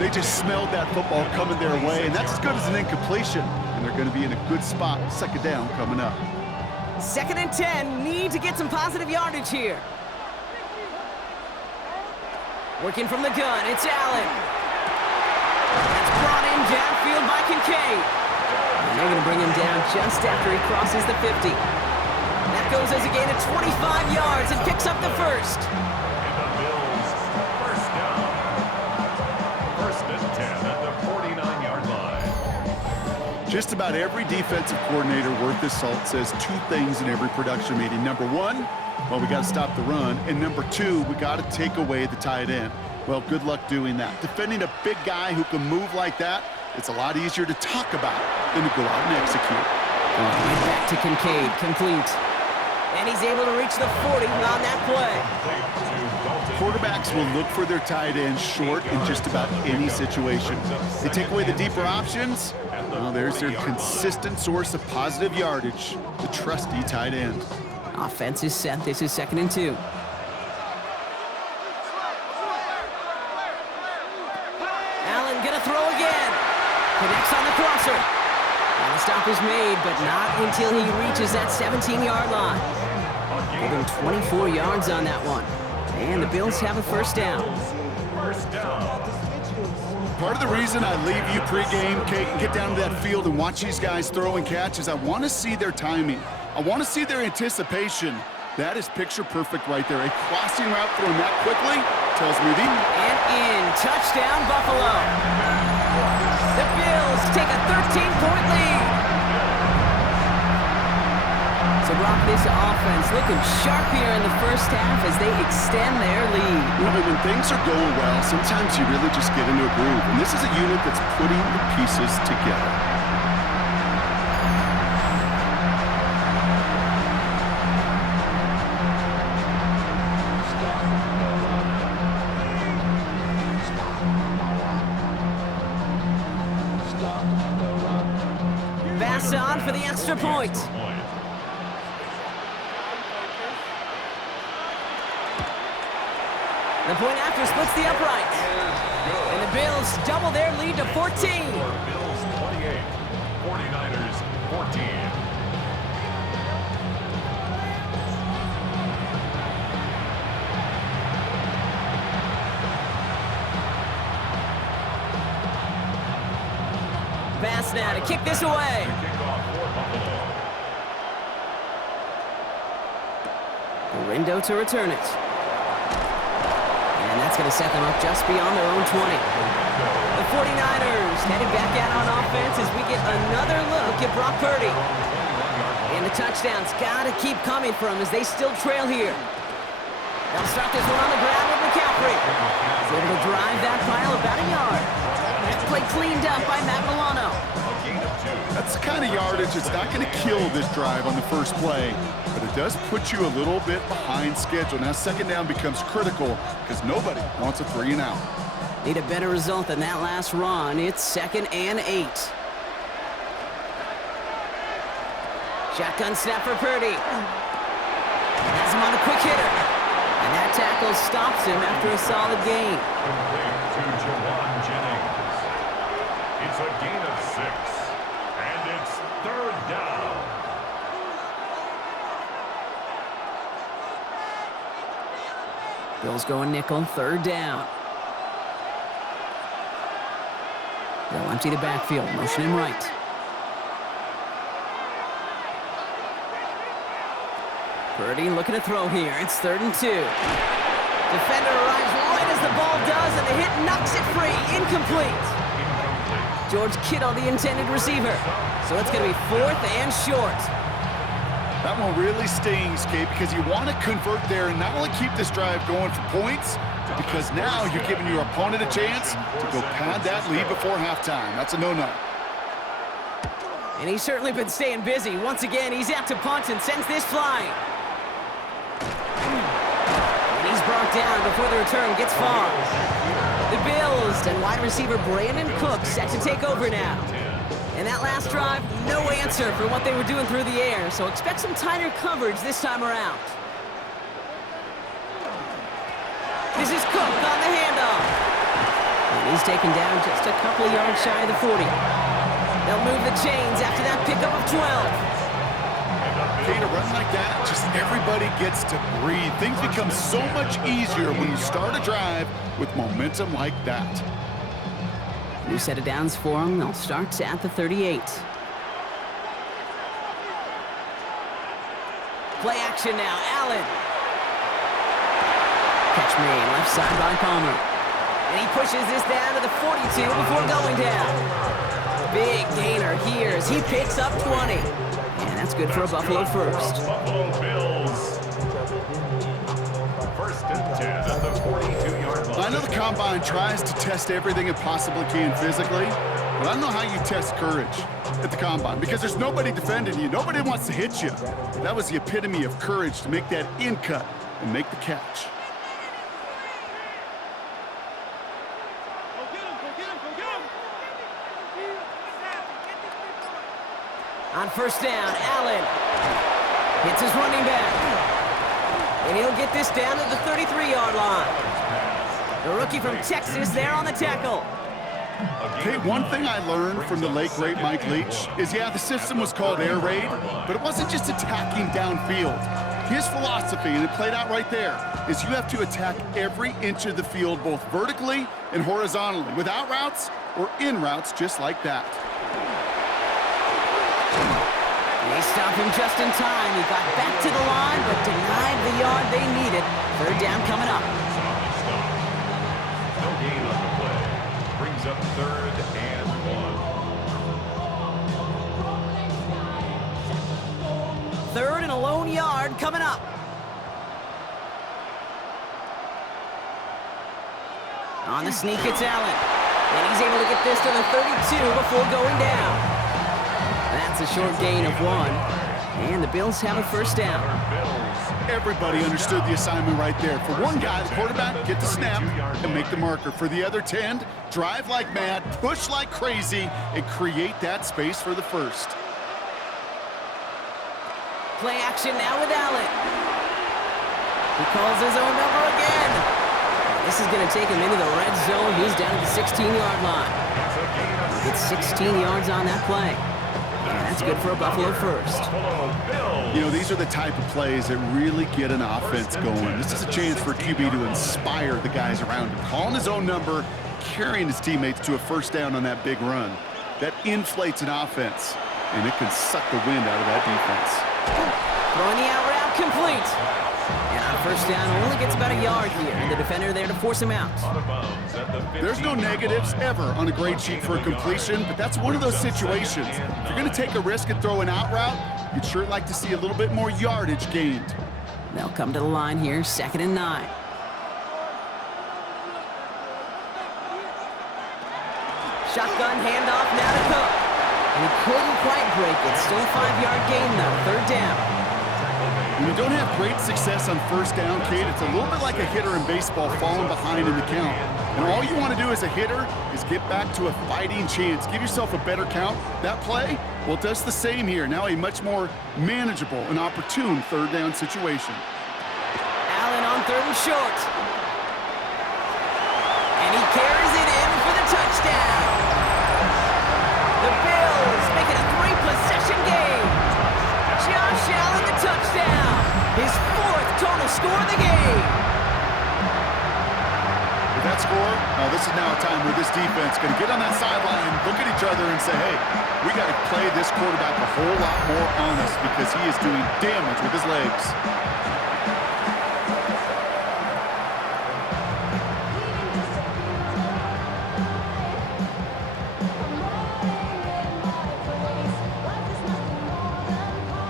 They just smelled that football coming their way, and that's as good as an incompletion. And they're going to be in a good spot. Second down coming up. 2nd and 10. Need to get some positive yardage here. Working from the gun, it's Allen. That's brought in downfield by Kincaid. And they're going to bring him down just after he crosses the 50. That goes as a gain of 25 yards and picks up the first. And the Bills, first down. 1st and 10 at the 49-yard line. Just about every defensive coordinator worth his salt says 2 things in every production meeting. Number 1, well, we got to stop the run. And number 2, we got to take away the tight end. Well, good luck doing that. Defending a big guy who can move like that, it's a lot easier to talk about than to go out and execute. Right back to Kincaid, complete. And he's able to reach the 40 on that play. Quarterbacks will look for their tight end short in just about any situation. They take away the deeper options. Well, there's their consistent source of positive yardage, the trusty tight end. Offense is set. This is 2nd and 2. Allen gonna throw again. Connects on the crosser. And the stop is made, but not until he reaches that 17-yard line. Giving 24 yards on that one. And the Bills have a first down. First down. Part of the reason I leave you pregame, Kate, and get down to that field and watch these guys throw and catch is I want to see their timing. I want to see their anticipation. That is picture perfect right there. A crossing route thrown that quickly tells me the... And in, touchdown Buffalo. The Bills take a 13-point lead. So Brock, this offense looking sharp here in the first half as they extend their lead. You know, when things are going well, sometimes you really just get into a groove. And this is a unit that's putting the pieces together. Pass on for the extra point. The point after splits the upright. And the Bills double their lead to 14. Bills 28, 49ers 14. Pass now to kick this away. Kickoff for Buffalo. Rindo to return it. And that's going to set them up just beyond their own 20. The 49ers headed back out on offense as we get another look at Brock Purdy. And the touchdowns got to keep coming for them as they still trail here. They'll start this one on the ground with McCaffrey. He's able to drive that pile about a yard. That play cleaned up by Matt Milano. That's the kind of yardage that's not going to kill this drive on the first play, but it does put you a little bit behind schedule. Now second down becomes critical because nobody wants a 3-and-out. Need a better result than that last run. It's 2nd and 8. Shotgun snap for Purdy. Has him on a quick hitter. And that tackle stops him after a solid gain. Complete to Jawan Jennings. It's a gain of 6. And it's 3rd down. Bills going nickel, 3rd down. They'll empty the backfield, motion him right. Purdy looking to throw here. It's 3rd and 2. Defender arrives right as the ball does, and the hit knocks it free. Incomplete. George Kittle, the intended receiver. So it's going to be 4th and short. That one really stings, Kate, because you want to convert there and not only keep this drive going for points, because now you're giving your opponent a chance to go pad that lead before halftime. That's a no-no. And he's certainly been staying busy. Once again, he's out to punt and sends this flying. And he's brought down before the return gets far. The Bills and wide receiver Brandon Cook set to take over now. And that last drive, no answer for what they were doing through the air, so expect some tighter coverage this time around. This is Cook on the handoff. And he's taken down just a couple of yards shy of the 40. They'll move the chains after that pickup of 12. Kate, a run like that, just everybody gets to breathe. Things become so much easier when you start a drive with momentum like that. New set of downs for them. They'll start at the 38. Play action now. Allen. Catch made left side by Palmer. And he pushes this down to the 42 before going down. Big gainer here as he picks up 20. And that's good for a Buffalo first. Buffalo Bills. 1st and 10 at the 42-yard line. I know the Combine tries to test everything it possibly can physically, but I don't know how you test courage at the Combine because there's nobody defending you. Nobody wants to hit you. That was the epitome of courage to make that in cut and make the catch. On 1st down, Allen hits his running back. And he'll get this down to the 33-yard line. The rookie from Texas there on the tackle. Okay, one thing I learned from the late, great Mike Leach is, yeah, the system was called air raid, but it wasn't just attacking downfield. His philosophy, and it played out right there, is you have to attack every inch of the field, both vertically and horizontally, with out routes or in routes just like that. They stopped him just in time. He got back to the line, but denied the yard they needed. 3rd down coming up. No gain on the play. Brings up 3rd and 1. 3rd and a lone yard coming up. On the sneak, it's Allen. And he's able to get this to the 32 before going down. That's a short gain of 1. And the Bills have a 1st down. Everybody understood the assignment right there. For one guy, the quarterback, get the snap and make the marker. For the other 10, drive like mad, push like crazy, and create that space for the 1st. Play action now with Allen. He calls his own number again. This is going to take him into the red zone. He's down at the 16-yard line. He gets 16 yards on that play. And that's good for a Buffalo first. You know, these are the type of plays that really get an offense going. This is a chance for a QB to inspire the guys around him. Calling his own number, carrying his teammates to a 1st down on that big run. That inflates an offense, and it can suck the wind out of that defense. Throwing the out route complete. And on 1st down, only gets about a yard here. And the defender there to force him out. There's no negatives ever on a grade sheet for a completion, but that's one of those situations. If you're going to take a risk and throw an out route, you'd sure like to see a little bit more yardage gained. They'll come to the line here, 2nd and 9. Shotgun handoff now to Cook. And he couldn't quite break it. Still a 5-yard gain, though. 3rd down. When you don't have great success on first down, Kate, it's a little bit like a hitter in baseball falling behind in the count. And all you want to do as a hitter is get back to a fighting chance. Give yourself a better count. That play, well, it does the same here. Now a much more manageable and opportune third down situation. Allen on 3rd and short. And he carries it in for the touchdown. The Bills make it a 3-possession game. Josh Allen, the touchdown. His 4th total score of the game. With that score, this is now a time where this defense is going to get on that sideline, look at each other and say, hey, we got to play this quarterback a whole lot more honest because he is doing damage with his legs.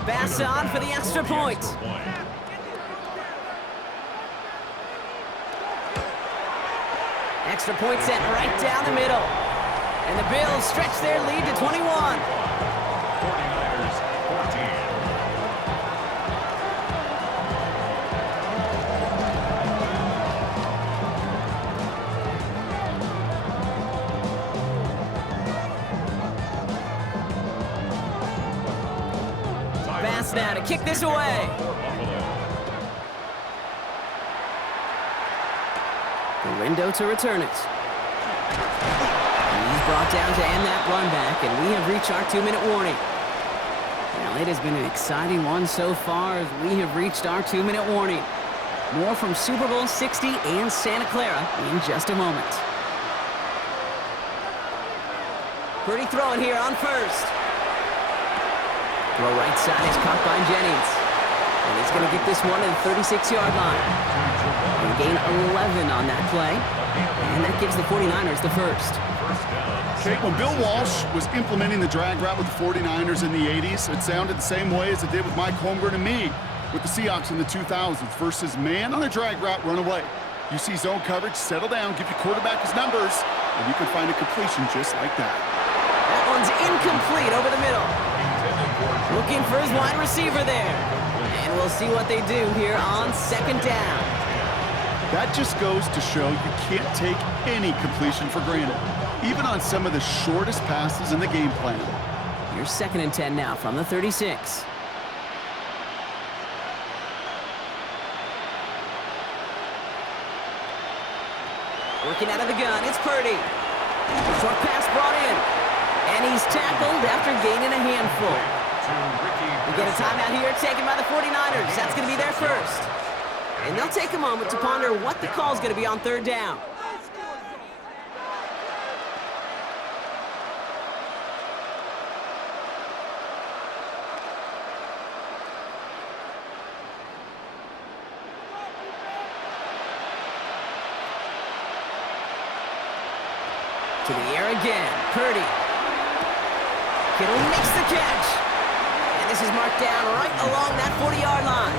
Pass on for the extra point. Extra point set right down the middle. And the Bills stretch their lead to 21. 49ers 14. Pass now to kick this away. The window to return it. He's brought down to end that run back, and we have reached our 2-minute warning. Now, it has been an exciting one so far as we have reached our 2-minute warning. More from Super Bowl 60 and Santa Clara in just a moment. Purdy throwing here on 1st. Throw right side is caught by Jennings. And he's going to get this one to the 36-yard line. And gain 11 on that play. And that gives the 49ers the first. Kate, when Bill Walsh was implementing the drag route with the 49ers in the 80s, it sounded the same way as it did with Mike Holmgren and me with the Seahawks in the 2000s versus man on a drag route, run away. You see zone coverage, settle down, give your quarterback his numbers, and you can find a completion just like that. That one's incomplete over the middle. Looking for his wide receiver there. And we'll see what they do here on 2nd down. That just goes to show you can't take any completion for granted, even on some of the shortest passes in the game plan. Here's 2nd and 10 now from the 36. Working out of the gun, it's Purdy. Short pass brought in. And he's tackled after gaining a handful. We get a timeout here taken by the 49ers. That's going to be their first. And they'll take a moment to ponder what the call is going to be on 3rd down. To the air again, Purdy. Kittle makes the catch. And this is marked down right along that 40-yard line.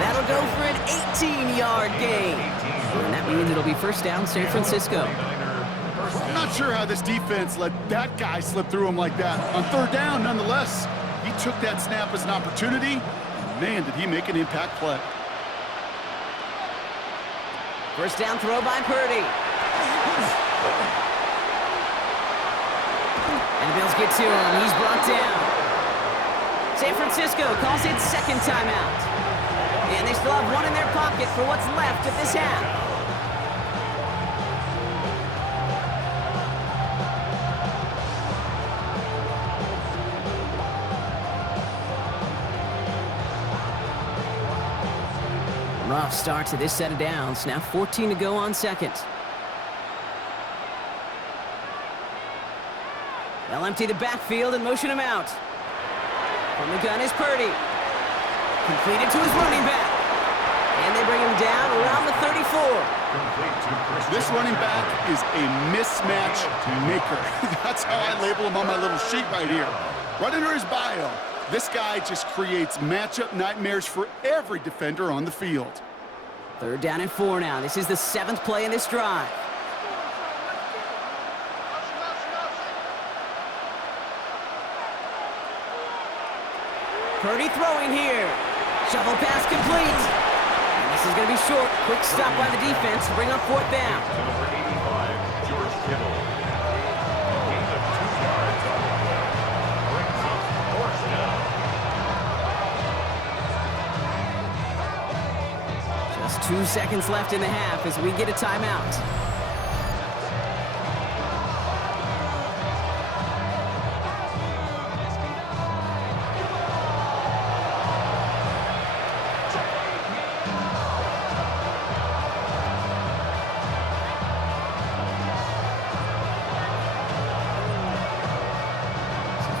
That'll go for an 18-yard gain. And that means it'll be 1st down, San Francisco. I'm not sure how this defense let that guy slip through him like that. On 3rd down, nonetheless, he took that snap as an opportunity. Man, did he make an impact play. 1st down throw by Purdy. And the Bills get to him. He's brought down. San Francisco calls it 2nd timeout. And they still have one in their pocket for what's left of this half. Rough start to this set of downs. Now 14 to go on 2nd. They'll empty the backfield and motion him out. From the gun is Purdy. Completed to his running back. And they bring him down around the 34. This running back is a mismatch maker. That's how I label him on my little sheet right here. Right under his bio, this guy just creates matchup nightmares for every defender on the field. 3rd down and 4 now. This is the 7th play in this drive. Purdy throwing here. Shovel pass complete. And this is going to be short. Quick stop by the defense to bring up fourth down. To number 85, George Kittle. A gain of 2 yards on the play. Brings up fourth down. Just 2 seconds left in the half as we get a timeout.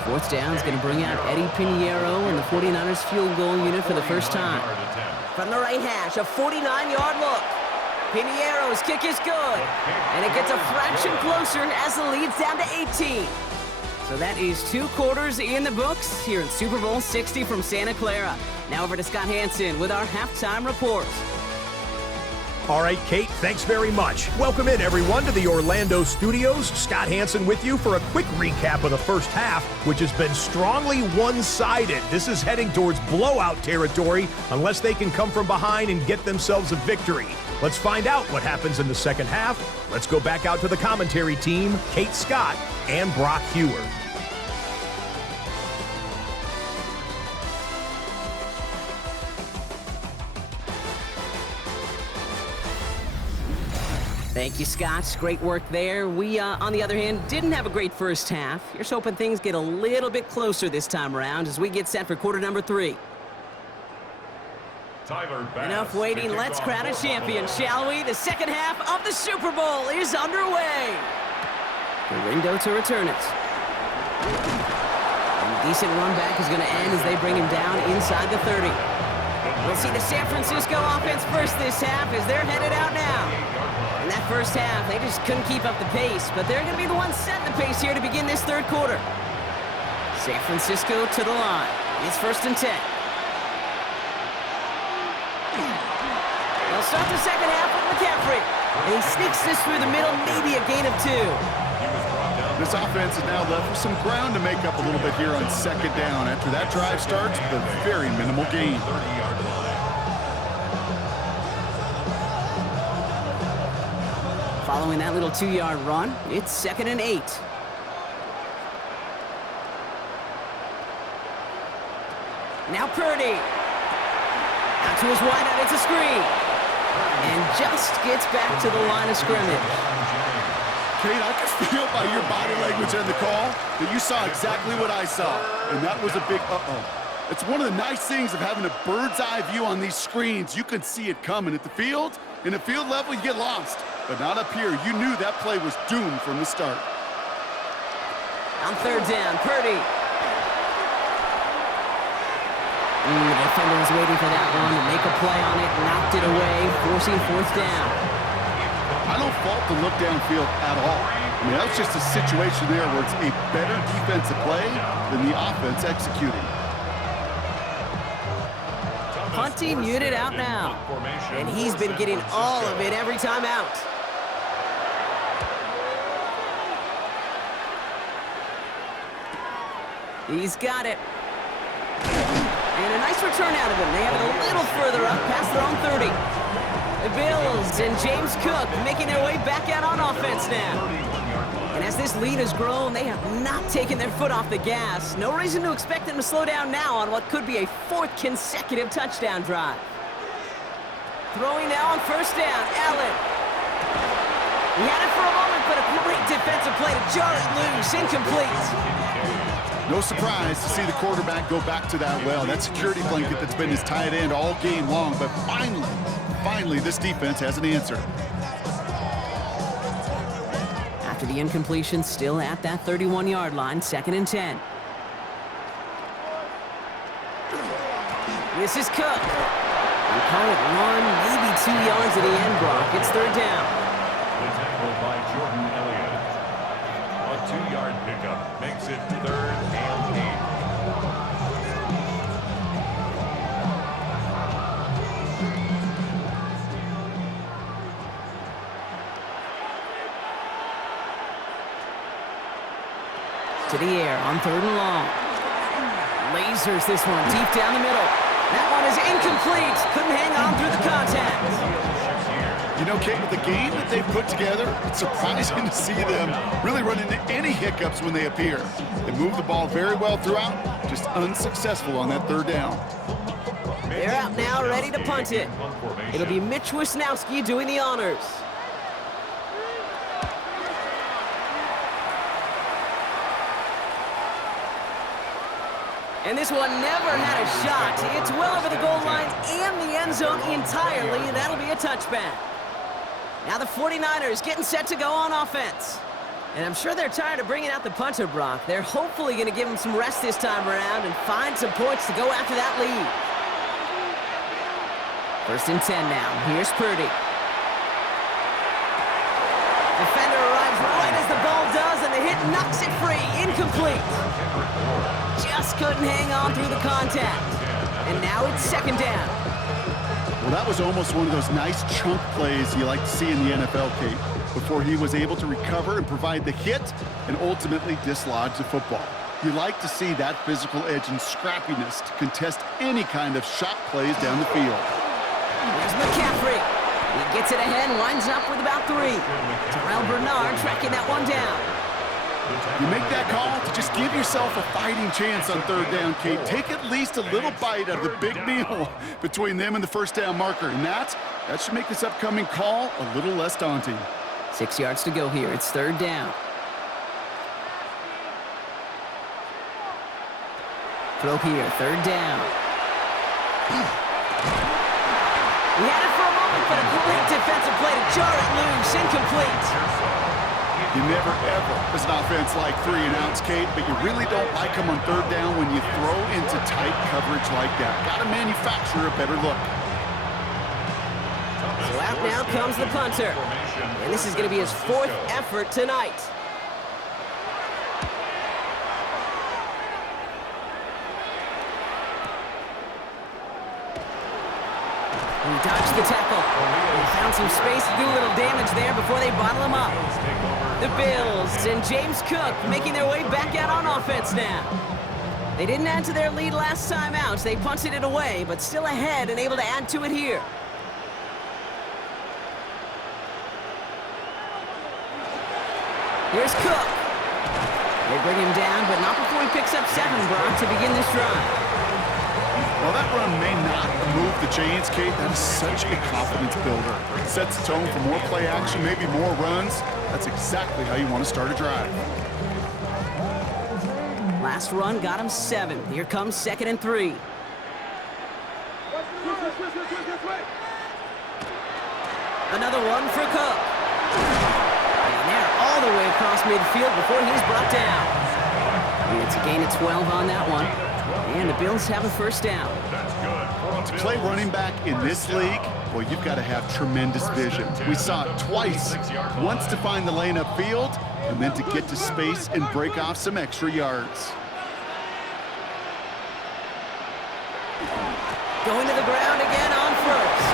Fourth down is going to bring out Eddie Pinheiro and the 49ers field goal unit for the first time. From the right hash, a 49-yard look. Pinheiro's kick is good. And it gets a fraction closer as the lead's down to 18. So that is 2 quarters in the books here in Super Bowl 60 from Santa Clara. Now over to Scott Hansen with our halftime report. All right, Kate, thanks very much. Welcome in, everyone, to the Orlando studios. Scott Hansen with you for a quick recap of the first half, which has been strongly one-sided. This is heading towards blowout territory unless they can come from behind and get themselves a victory. Let's find out what happens in the second half. Let's go back out to the commentary team, Kate Scott and Brock Hewer. Thank you, Scott. Great work there. We, on the other hand, didn't have a great first half. Here's hoping things get a little bit closer this time around as we get set for quarter number 3. Enough waiting. Let's crown a champion, shall we? The second half of the Super Bowl is underway. The window to return it. And a decent run back is going to end as they bring him down inside the 30. We'll see the San Francisco offense first this half as they're headed out now. In that first half, they just couldn't keep up the pace, but they're going to be the ones setting the pace here to begin this third quarter. San Francisco to the line. It's 1st and 10. They'll start the second half with McCaffrey. And he sneaks this through the middle, maybe a gain of 2. This offense is now left with some ground to make up a little bit here on second down. After that drive starts, but very minimal gain. Following that little 2-yard run, it's 2nd and 8. Now Purdy. Out to his wideout, it's a screen. And just gets back to the line of scrimmage. Kate, I can feel by your body language and the call that you saw exactly what I saw. And that was a big uh-oh. It's one of the nice things of having a bird's eye view on these screens. You can see it coming at the field. In the field level, you get lost. But not up here. You knew that play was doomed from the start. On third down, Purdy. The defender was waiting for that one to make a play on it, knocked it away, forcing fourth down. I don't fault the look downfield at all. I mean, that was just a situation there where it's a better defensive play than the offense executing. Punting unit out now. And he's been getting all of it every time out. He's got it. And a nice return out of him. They have it a little further up past their own 30. The Bills and James Cook making their way back out on offense now. And as this lead has grown, they have not taken their foot off the gas. No reason to expect them to slow down now on what could be a 4th consecutive touchdown drive. Throwing now on first down, Allen. He had it for a moment, but a great defensive play to jar it loose, incomplete. No surprise to see the quarterback go back to that well. That security blanket that's been his tight end all game long, but finally, this defense has an answer. After the incompletion, still at that 31-yard line, 2nd and 10. This is Cook. We call it 1, maybe 2 yards at the end, Brock. It's third down. The tackle by Jordan Elliott. A 2-yard pickup makes it 3rd and 8. To the air on 3rd and long. Lasers this one deep down the middle. That one is incomplete. Couldn't hang on through the contact. You know, Kate, with the game that they've put together, it's surprising to see them really run into any hiccups when they appear. They move the ball very well throughout, just unsuccessful on that third down. They're out now, ready to punt it. It'll be Mitch Wisnowski doing the honors. And this one never had a shot. It's well over the goal line and the end zone entirely, and that'll be a touchback. Now the 49ers getting set to go on offense. And I'm sure they're tired of bringing out the punter, Brock. They're hopefully going to give him some rest this time around and find some points to go after that lead. 1st and 10 now. Here's Purdy. Defender arrives right as the ball does, and the hit knocks it free. Incomplete. Just couldn't hang on through the contact. And now it's 2nd down. Well, that was almost one of those nice chunk plays you like to see in the NFL, Kate, before he was able to recover and provide the hit and ultimately dislodge the football. You like to see that physical edge and scrappiness to contest any kind of shot plays down the field. There's McCaffrey. He gets it ahead and winds up with about 3. Terrell Bernard tracking that one down. You make that call to just give yourself a fighting chance on 3rd down, Kate. Take at least a little bite out of the big meal between them and the 1st down marker. And that should make this upcoming call a little less daunting. 6 yards to go here. It's 3rd down. Throw here, 3rd down. He had it for a moment, but a great defensive play to jar it loose. Incomplete. You never, ever, as an offense, like 3 and outs, Kate, but you really don't like them on 3rd down when you throw into tight coverage like that. Got to manufacture a better look. So out now comes the punter. And this is going to be his 4th effort tonight. He dodged the tackle. He found some space to do a little damage there before they bottle him up. The Bills and James Cook making their way back out on offense now. They didn't add to their lead last time out. They punted it away, but still ahead and able to add to it here. Here's Cook. They bring him down, but not before he picks up 7, Brock, to begin this drive. While that run may not move the chains, Kate, that is such a confidence builder. It sets the tone for more play action, maybe more runs. That's exactly how you want to start a drive. Last run got him 7. Here comes 2nd and 3. Another one for Cook. And they're all the way across midfield before he's brought down. And it's a gain of 12 on that one. And the Bills have a 1st down. To play running back in this league, well, you've got to have tremendous vision. We saw it twice. Once to find the lane upfield, and then to get to space and break off some extra yards. Going to the ground again on 1st.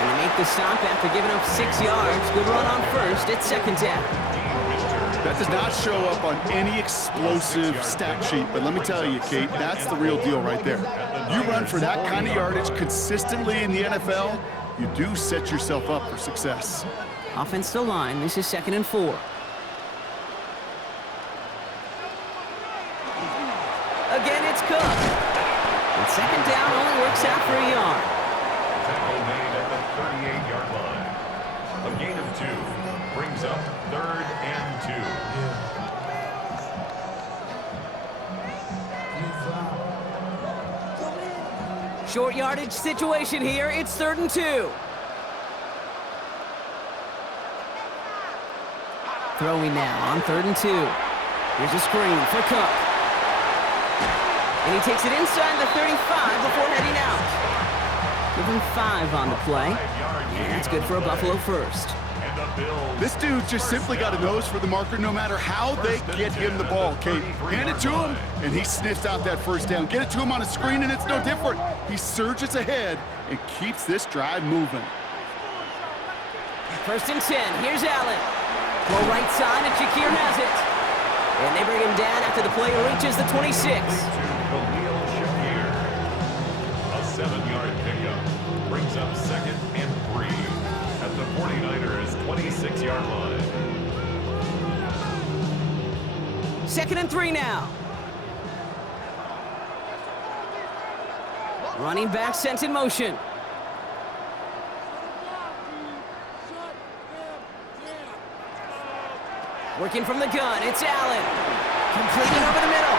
And they make the stop after giving up 6 yards. Good run on 1st. It's 2nd down. That does not show up on any explosive stat sheet, but let me tell you, Kate, that's the real deal right there. You run for that kind of yardage consistently in the NFL, you do set yourself up for success. Offensive line, this is 2nd and 4. Again, it's Cook. And 2nd down only works out for a yard. Tackle made at the 38-yard line. A gain of 2 brings up 3rd and 2. Short yardage situation here. It's 3rd and 2. Throwing now on 3rd and 2. Here's a screen for Cook. And he takes it inside the 35 before heading out. Give him 5 on the play. And that's good for a Buffalo 1st. This dude just simply got a nose for the marker no matter how they get him the ball, Kate. Hand it to him, and he sniffs out that 1st down. Get it to him on a screen, and it's no different. He surges ahead and keeps this drive moving. 1st and 10. Here's Allen. Go right side, and Shakir has it. And they bring him down after the play reaches the 26. brings up 2nd and 3 at the 49ers' 26-yard line. 2nd and 3 now. Running back sent in motion. Working from the gun, it's Allen. Completing over the middle.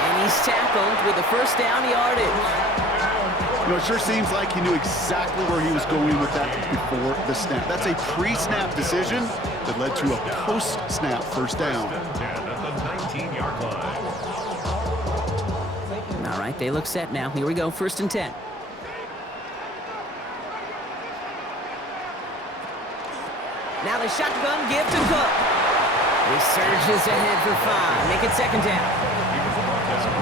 And he's tackled with the first down yardage. You know, it sure seems like he knew exactly where he was going with that before the snap. That's a pre-snap decision that led to a post-snap first down. 10 at the 19-yard line. All right, they look set now. Here we go, 1st and 10. Now the shotgun give to Cook. He surges ahead for 5. Make it 2nd down.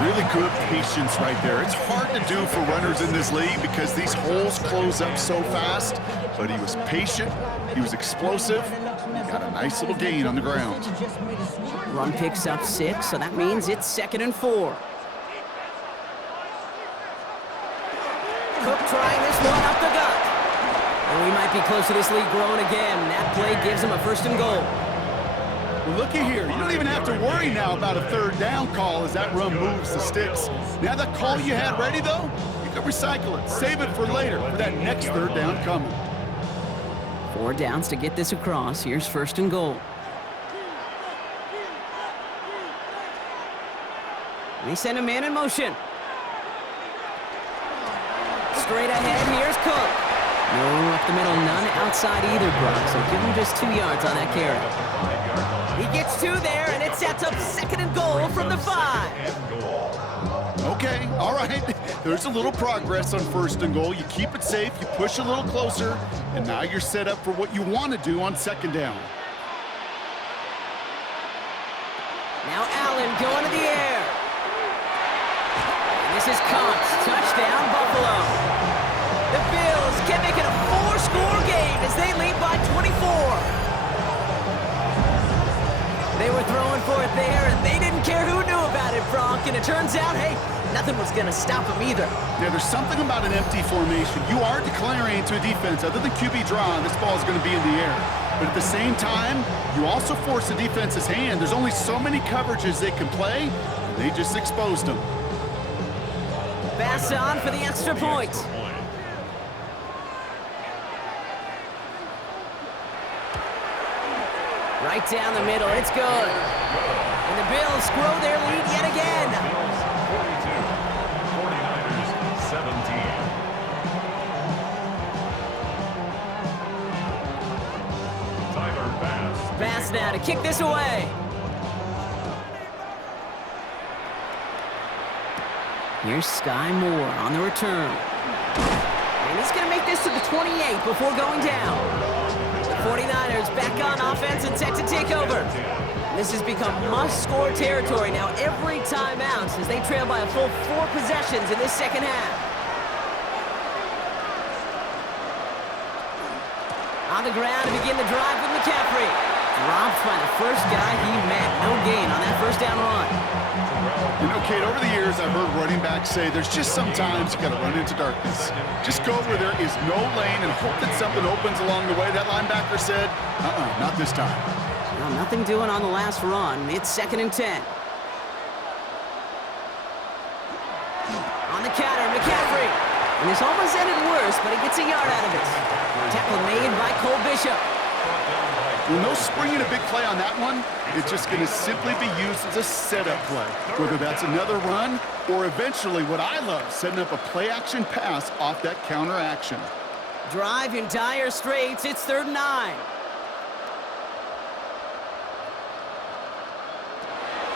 Really good patience right there. It's hard to do for runners in this league because these holes close up so fast. But he was patient, he was explosive, he got a nice little gain on the ground. Run picks up 6, so that means it's 2nd and 4. Cook trying this one up the gut. And we might be close to this lead growing again. That play gives him a 1st and goal. Well, looky here. You don't even have to worry now about a 3rd down call as that run moves the sticks. Now that call you had ready, though, you can recycle it. Save it for later for that next 3rd down coming. 4 downs to get this across. Here's 1st and goal. They send a man in motion. Straight ahead, here's Cook. No up the middle, none outside either, Brock. So give him just 2 yards on that carry. He gets 2 there, and it sets up 2nd and goal from the 5. Okay, all right. There's a little progress on 1st and goal. You keep it safe, you push a little closer, and now you're set up for what you want to do on 2nd down. Now Allen going to the air. And this is Cox. Touchdown, Buffalo. The Bills can make it a 4-score game as they lead by 24. They were throwing for it there, and they didn't care who knew about it, Bronk. And it turns out, hey, nothing was going to stop them either. Yeah, there's something about an empty formation. You are declaring to a defense, other than QB draw, this ball is going to be in the air. But at the same time, you also force the defense's hand. There's only so many coverages they can play, and they just exposed them. Pass on for the extra point. Right down the middle, it's good. And the Bills grow their lead yet again. Bills 42, 49ers 17. Tyler Bass. Bass now to kick this away. Here's Sky Moore on the return. And he's going to make this to the 28 before going down. 49ers back on offense and set to take over. This has become must-score territory now every time out as they trail by a full 4 possessions in this 2nd half. On the ground to begin the drive with McCaffrey. Dropped by the first guy he met. No gain on that 1st down run. You know, Kate, over the years, I've heard running backs say there's just sometimes you got to run into darkness. Just go where there is no lane and hope that something opens along the way. That linebacker said, not this time. Well, nothing doing on the last run. It's 2nd and 10. On the counter, McCaffrey. And this almost ended worse, but he gets a yard out of it. Tackle made by Cole Bishop. Well, no springing a big play on that one. It's just going to simply be used as a setup play, whether that's another run or eventually what I love, setting up a play-action pass off that counter action. Drive in dire straits. It's 3rd and 9.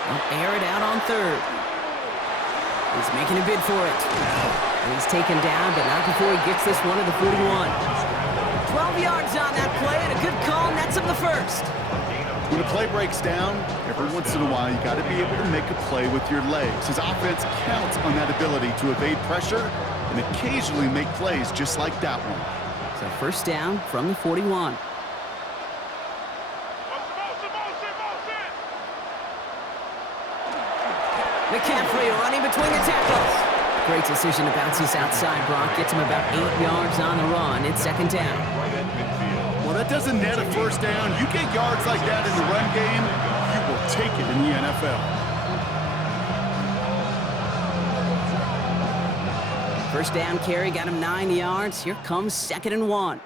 They'll air it out on 3rd. He's making a bid for it. And he's taken down, but not before he gets this one to the 41. 12 yards on that play, and a good call nets him the 1st. When a play breaks down, every once in a while, you got to be able to make a play with your legs. His offense counts on that ability to evade pressure and occasionally make plays just like that one. So 1st down from the 41. McCaffrey running between the tackles. Great decision to bounce this outside, Brock. Gets him about 8 yards on the run. It's second down. Right at midfield. Well, that doesn't net a first down. You get yards like that in the run game, you will take it in the NFL. First down carry got him 9 yards. Here comes 2nd and 1.